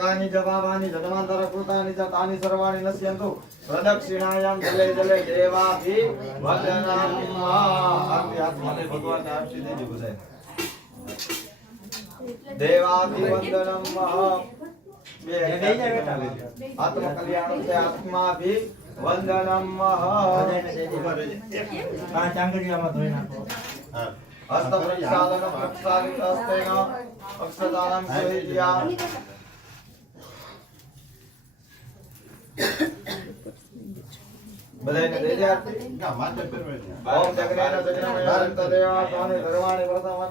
अंकानि जवाबानि जन्मांतर कृतानि च तानि सर्वाणि नश्यन्तु प्रदक्षिणायां जले जले देवाभि वंदनम् आरती हाथ भगवान आरती देજો બધાય देवाभि वंदनम् आत्म कल्याण से आत्मा भी वंदनम् हस्त प्रक्षालन प्रक्षालित हस्तेन अक्षदानं सेवित्या बधाઈને દે દે આરતી ઓમ જગન્નાથ જગન્નાથ દેવા સ્વામી ભગવાન પ્રથમ